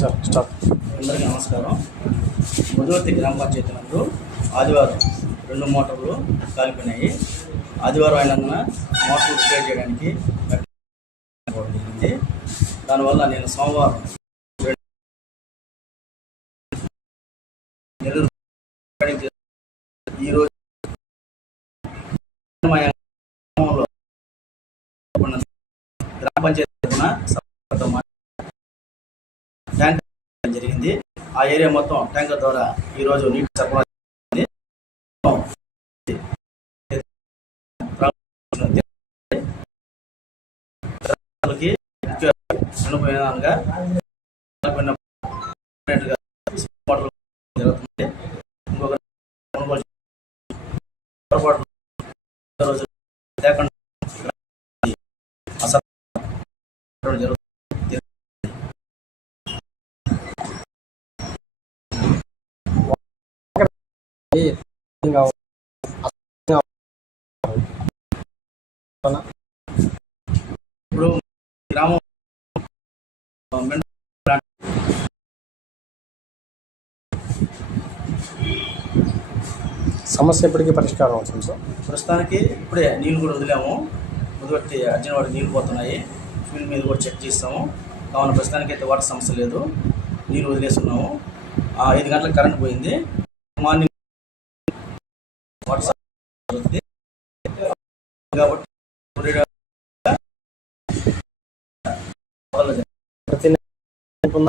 Sir stop. అందరికీ నమస్కారం. ముదువర్తి గ్రామ పంచాయతీ నందు ఆదివారం రెండు మోటార్లు కాలిపోయినాయి. ఆదివారం అయినందున మోటార్లు రిపేర్ చేయడానికి జరిగింది. దానివల్ల నేను సోమవారం ఈరోజు గ్రామ పంచాయతీ తరపున ట్యాంకర్ జరిగింది ఆ ఏరియా మొత్తం ట్యాంకర్ ద్వారా ఈరోజు నీటి సరఫరా జరిగింది. జరుగుతుంది ఇంకొక కొనుగోలు పొరపాటు లేకుండా అసలు జరుగుతుంది ఇప్పుడు గ్రామం సమస్య ఎప్పటికీ పరిష్కారం అవుతుంది సార్. ప్రస్తుతానికి ఇప్పుడే నీళ్ళు కూడా వదిలాము. ముదిగొట్టి అర్జున వాడి నీళ్ళు పోతున్నాయి. ఫీల్డ్ మీద కూడా చెక్ చేస్తాము. కావున ప్రస్తుతానికి అయితే వాటర్ సమస్య లేదు. నీళ్ళు వదిలేస్తున్నాము ఐదు గంటలకు కరెంట్ పోయింది. మార్నింగ్ వాటర్ కాబట్టి ఇప్పుడు ప్రతి నెల ఉందని